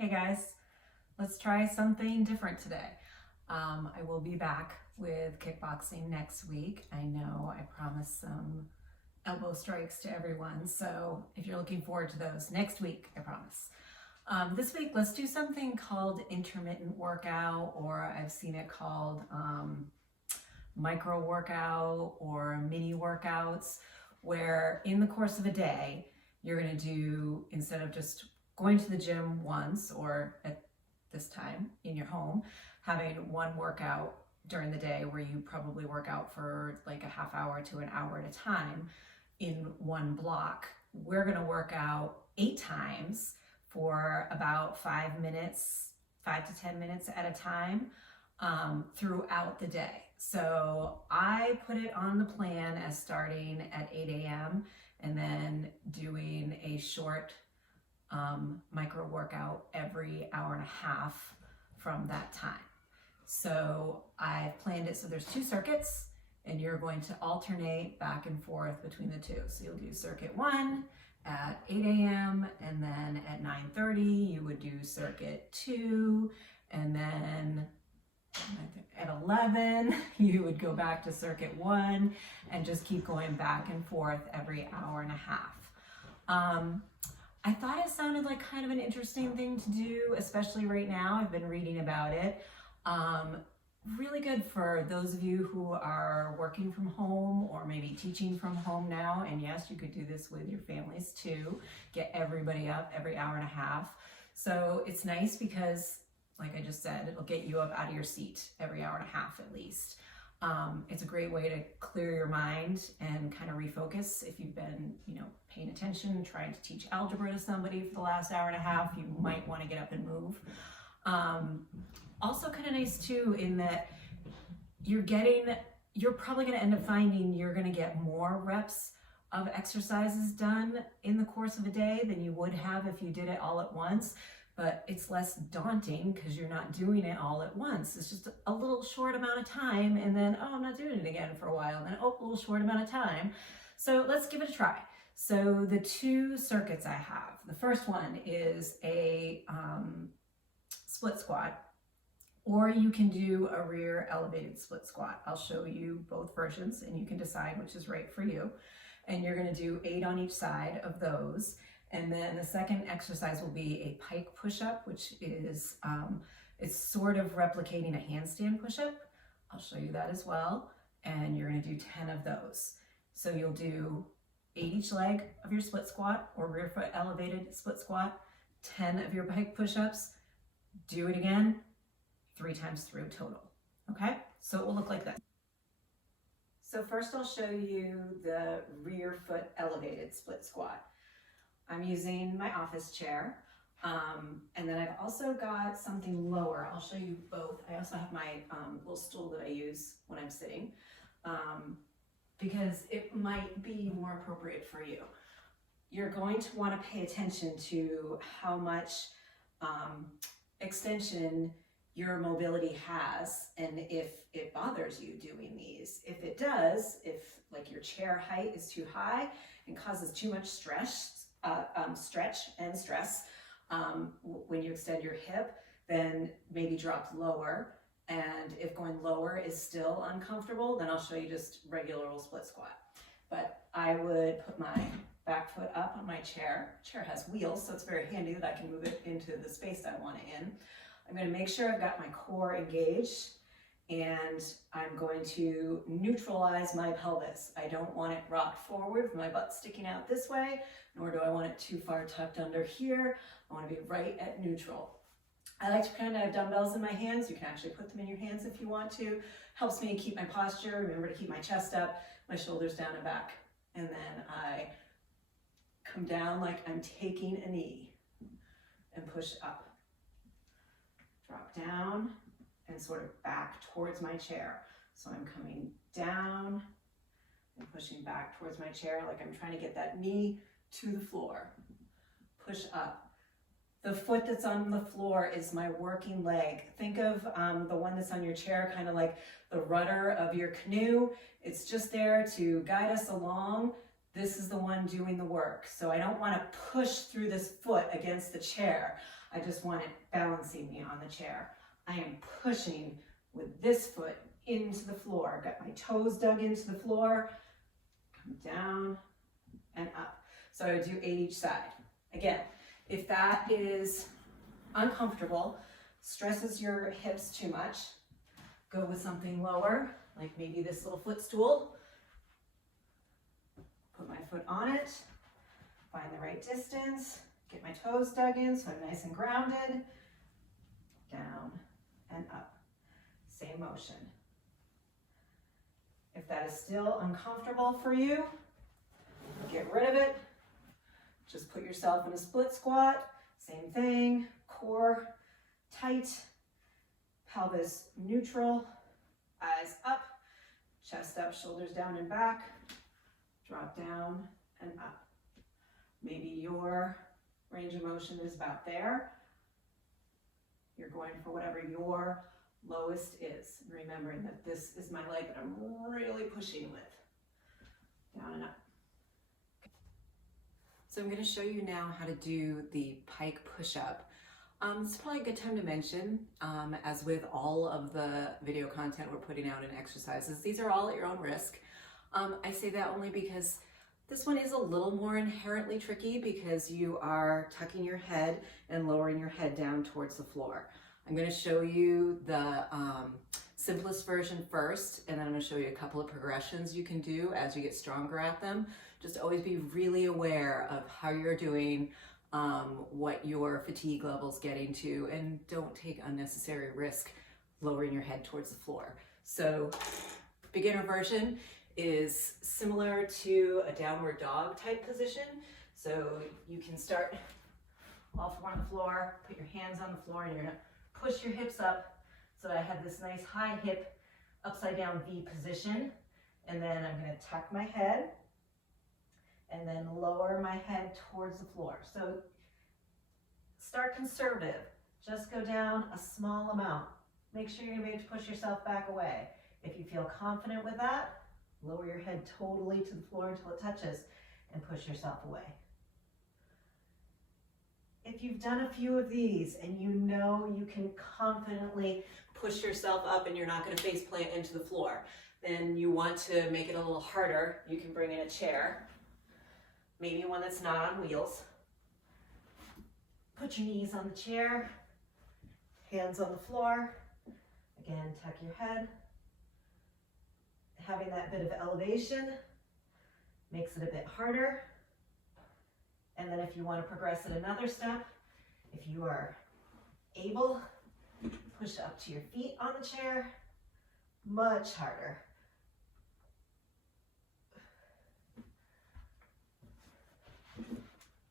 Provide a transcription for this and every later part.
Hey guys, let's try something different today. I will be back with kickboxing next week. I know I promised some elbow strikes to everyone, so if you're looking forward to those next week, I promise. This week, let's do something called intermittent workout, or I've seen it called micro workout or mini workouts, where in the course of a day, you're gonna do, instead of just going to the gym once or at this time in your home, having one workout during the day where you probably work out for like a half hour to an hour at a time in one block. We're gonna work out 8 times for about 5 minutes, 5 to 10 minutes at a time throughout the day. So I put it on the plan as starting at 8 a.m. and then doing a short micro workout every hour and a half from that time. So I've planned it so there's 2 circuits and you're going to alternate back and forth between the 2. So you'll do circuit 1 at 8 a.m. and then at 9:30 you would do circuit 2, and then at 11 you would go back to circuit 1 and just keep going back and forth every hour and a half. I thought it sounded like kind of an interesting thing to do, especially right now. I've been reading about it. Really good for those of you who are working from home or maybe teaching from home now. And yes, you could do this with your families too. Get everybody up every hour and a half. So it's nice because, like I just said, it'll get you up out of your seat every hour and a half at least. It's a great way to clear your mind and kind of refocus. If you've been, paying attention, trying to teach algebra to somebody for the last hour and a half, you might want to get up and move. Also kind of nice too in that you're probably going to end up finding you're going to get more reps of exercises done in the course of a day than you would have if you did it all at once. But it's less daunting because you're not doing it all at once. It's just a little short amount of time, and then, oh, I'm not doing it again for a while, and then, oh, a little short amount of time. So let's give it a try. So the 2 circuits I have, the first one is a split squat, or you can do a rear elevated split squat. I'll show you both versions and you can decide which is right for you. And you're gonna do 8 on each side of those. And then the second exercise will be a pike push-up, which is, it's sort of replicating a handstand push-up. I'll show you that as well. And you're gonna do 10 of those. So you'll do 8 each leg of your split squat or rear foot elevated split squat, 10 of your pike push-ups, do it again 3 times through total, okay? So it will look like this. So first I'll show you the rear foot elevated split squat. I'm using my office chair, and then I've also got something lower. I'll show you both. I also have my little stool that I use when I'm sitting, because it might be more appropriate for you. You're going to want to pay attention to how much extension your mobility has, and if it bothers you doing these. If it does, if like your chair height is too high and causes too much stretch and stress when you extend your hip, then maybe drop lower. And if going lower is still uncomfortable, then I'll show you just regular old split squat. But I would put my back foot up on my chair. Chair has wheels, so it's very handy that I can move it into the space I want it in. I'm going to make sure I've got my core engaged, and I'm going to neutralize my pelvis. I don't want it rocked forward with my butt sticking out this way, nor do I want it too far tucked under here. I want to be right at neutral. I like to pretend I have dumbbells in my hands. You can actually put them in your hands if you want to. Helps me keep my posture. Remember to keep my chest up, my shoulders down and back. And then I come down like I'm taking a knee and push up. Drop down and sort of back towards my chair. So I'm coming down and pushing back towards my chair like I'm trying to get that knee to the floor. Push up. The foot that's on the floor is my working leg. Think of the one that's on your chair, kind of like the rudder of your canoe. It's just there to guide us along. this is the one doing the work. So I don't want to push through this foot against the chair. I just want it balancing me on the chair. I am pushing with this foot into the floor. Got my toes dug into the floor, come down and up. So I would do 8 each side. Again, if that is uncomfortable, stresses your hips too much, go with something lower, like maybe this little footstool. Put my foot on it, find the right distance, get my toes dug in so I'm nice and grounded, down and up. Same motion. If that is still uncomfortable for you, get rid of it. Just put yourself in a split squat. Same thing, core tight, pelvis neutral, eyes up, chest up, shoulders down and back, drop down and up. Maybe your range of motion is about there. You're going for whatever your lowest is. Remembering that this is my leg that I'm really pushing with. Down and up. So I'm going to show you now how to do the pike push-up. It's probably a good time to mention, as with all of the video content we're putting out in exercises, these are all at your own risk. I say that only because this one is a little more inherently tricky because you are tucking your head and lowering your head down towards the floor. I'm going to show you the simplest version first, and then I'm going to show you a couple of progressions you can do as you get stronger at them. Just always be really aware of how you're doing, what your fatigue level's getting to, and don't take unnecessary risk lowering your head towards the floor. So beginner version is similar to a downward dog type position. So you can start all four on the floor, put your hands on the floor, and you're gonna push your hips up so that I have this nice high hip upside down V position. And then I'm gonna tuck my head and then lower my head towards the floor. So start conservative, just go down a small amount. Make sure you're gonna be able to push yourself back away. If you feel confident with that, lower your head totally to the floor until it touches and push yourself away. If you've done a few of these and you know you can confidently push yourself up and you're not going to face plant into the floor, then you want to make it a little harder. You can bring in a chair, maybe one that's not on wheels. Put your knees on the chair, hands on the floor. Again, tuck your head. Having that bit of elevation makes it a bit harder. And then if you want to progress it another step, if you are able, push up to your feet on the chair, much harder.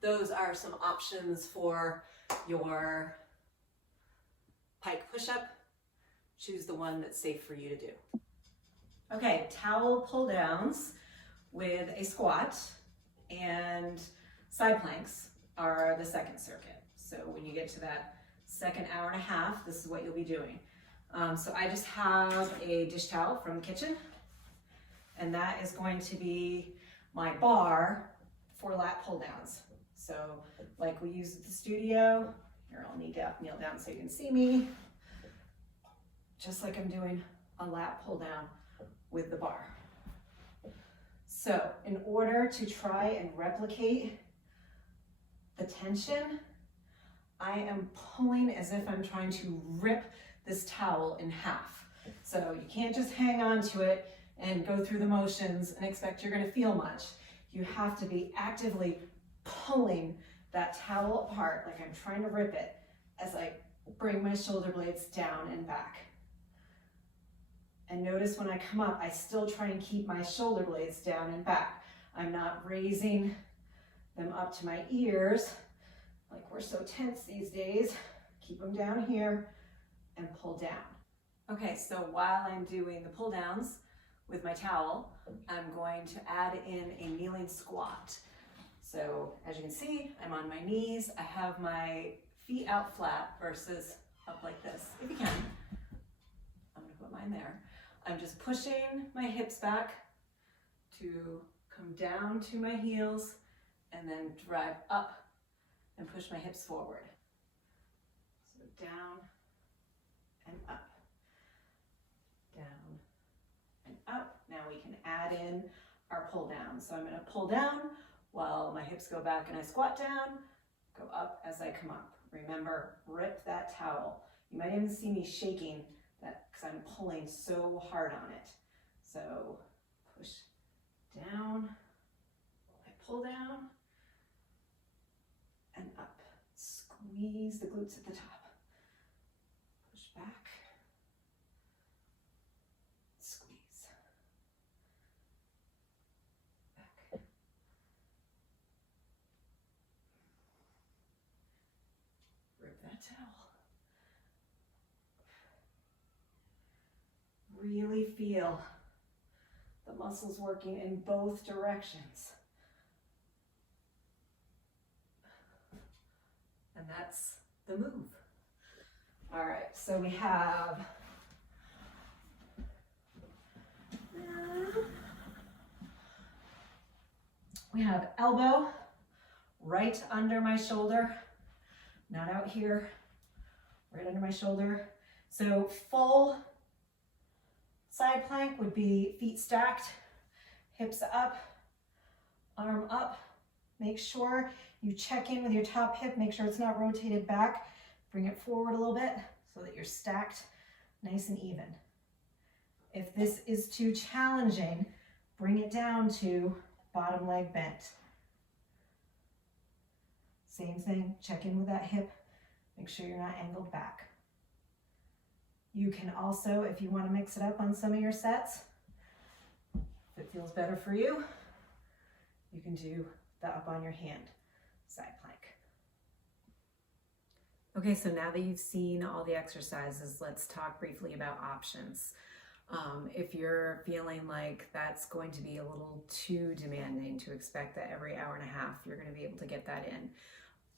Those are some options for your pike push-up. Choose the one that's safe for you to do. Okay, towel pull downs with a squat and side planks are the second circuit. So when you get to that second hour and a half, this is what you'll be doing. So I just have a dish towel from the kitchen, and that is going to be my bar for lat pull downs. So like we use at the studio, here I'll need to kneel down so you can see me, just like I'm doing a lat pull down with the bar. So in order to try and replicate the tension, I am pulling as if I'm trying to rip this towel in half. So you can't just hang on to it and go through the motions and expect you're going to feel much. You have to be actively pulling that towel apart like I'm trying to rip it as I bring my shoulder blades down and back. And notice when I come up, I still try and keep my shoulder blades down and back. I'm not raising them up to my ears like we're so tense these days. Keep them down here and pull down. Okay, so while I'm doing the pull downs with my towel, I'm going to add in a kneeling squat. So as you can see, I'm on my knees. I have my feet out flat versus up like this. If you can, I'm gonna put mine there. I'm just pushing my hips back to come down to my heels, and then drive up and push my hips forward. So down and up, down and up. Now we can add in our pull down. So I'm going to pull down while my hips go back and I squat down, go up as I come up. Remember, rip that towel. You might even see me shaking that because I'm pulling so hard on it. So push down, I pull down, and up. Squeeze the glutes at the top. Push back, squeeze. Back. Rip that towel. Really feel the muscles working in both directions. And that's the move. All right, so we have elbow right under my shoulder, not out here, right under my shoulder. So full side plank would be feet stacked, hips up, arm up. Make sure you check in with your top hip, make sure it's not rotated back. Bring it forward a little bit so that you're stacked nice and even. If this is too challenging, bring it down to bottom leg bent. Same thing, check in with that hip, make sure you're not angled back. You can also, if you want to mix it up on some of your sets, if it feels better for you, you can do the up on your hand side plank. Okay, so now that you've seen all the exercises, let's talk briefly about options. If you're feeling like that's going to be a little too demanding to expect that every hour and a half you're going to be able to get that in,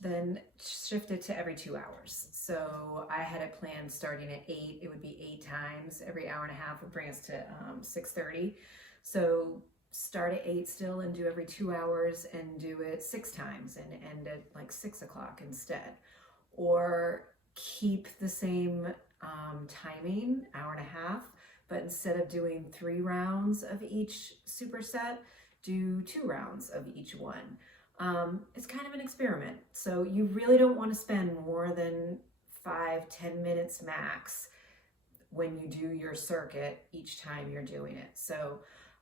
then shift it to every 2 hours. So I had it planned starting at 8. It would be 8 times. Every hour and a half would bring us to 6:30. So start at 8 still and do every 2 hours and do it 6 times and end at like 6 o'clock instead. Or keep the same timing, hour and a half, but instead of doing 3 rounds of each superset, do 2 rounds of each one. It's kind of an experiment. So you really don't want to spend more than 5-10 minutes max when you do your circuit each time you're doing it. So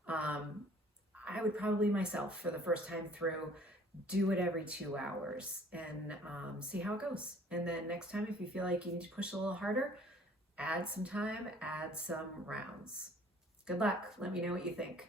I would probably myself, for the first time through, do it every 2 hours and see how it goes. And then next time, if you feel like you need to push a little harder, add some time, add some rounds. Good luck. Let me know what you think.